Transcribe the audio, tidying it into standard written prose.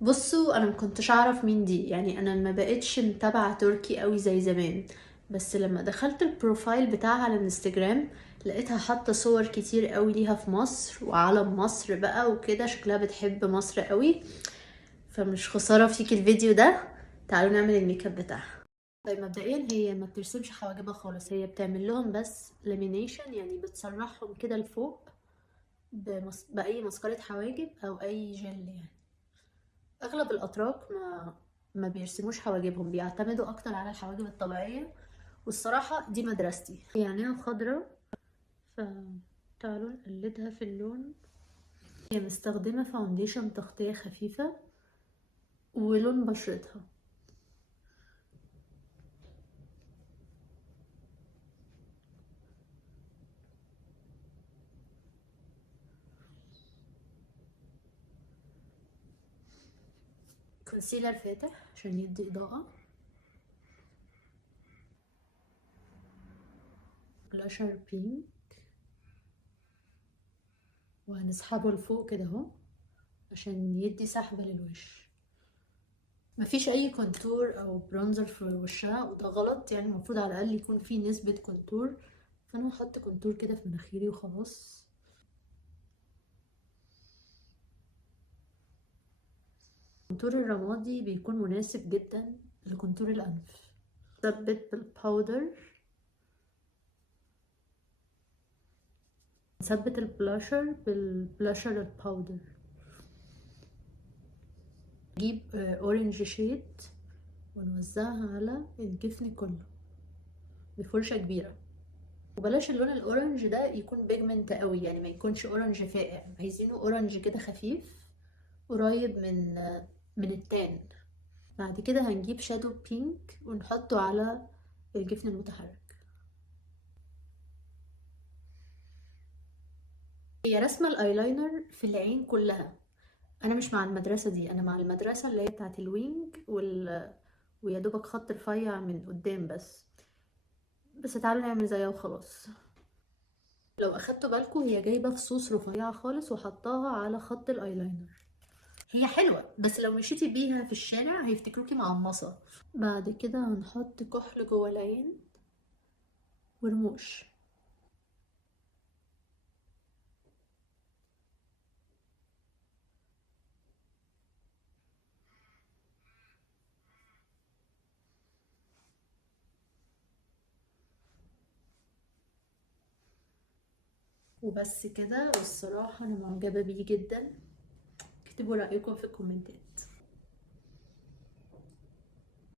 بصوا، انا مكنتش اعرف مين دي، يعني انا ما بقتش متابعة تركي قوي زي زمان. بس لما دخلت البروفايل بتاعها على الانستجرام لقيتها حاطة صور كتير قوي ليها في مصر وعلم مصر بقى وكده، شكلها بتحب مصر قوي. فمش خسارة فيك الفيديو ده. تعالوا نعمل الميك اب بتاعها. طيب مبدئيا هي ما بترسمش حواجبها خالص، هي بتعمل لهم بس لامينيشن، يعني بتسرحهم كده لفوق بأي مسكرة حواجب أو أي جل يعني. اغلب الاتراك ما بيرسموش حواجبهم، بيعتمدوا اكتر على الحواجب الطبيعيه. والصراحه دي مدرستي، هي عينيها خضراء، فتعالوا نقلدها في اللون. هي مستخدمه فاونديشن تغطيه خفيفه ولون بشرتها. كونسيلر فاتح عشان يدي اضاءه. بلاشر بينك، وهنسحبه لفوق كده اهو عشان يدي سحبه للوش. مفيش اي كونتور او برونزر في وشها، وده غلط، يعني المفروض على الاقل يكون في نسبة كونتور. فانا هحط كونتور كده في مناخيري وخلاص. الكونتور الرمادي بيكون مناسب جدا لكونتور الانف. ثبت بالباودر. نثبت البلاشر بالبلاشر الباودر. نجيب اورنج شيد ونوزعها على الجفن كله بفرشة كبيرة. وبلاش اللون الاورنج ده يكون بيجمنت قوي، يعني ما يكونش اورنج فاقع، عايزينه اورنج كده خفيف قريب من التان. بعد كده هنجيب شادو بينك ونحطه على الجفن المتحرك. هي رسمة الايلاينر في العين كلها. انا مش مع المدرسة دي، انا مع المدرسة اللي هي بتاعت الوينج ويا دوبك خط رفيع من قدام بس تعالوا نعمل زيها وخلاص. لو اخدتوا بالكم هي جايبة فصوص رفيعة خالص وحطاها على خط الايلاينر. هي حلوة بس لو مشيتي بيها في الشارع هيفتكروكي معمصة. بعد كده هنحط كحل جوه العين ورموش. وبس كده، والصراحة أنا معجبة بيه جدا. اكتبوا رأيكم في الكومنتات.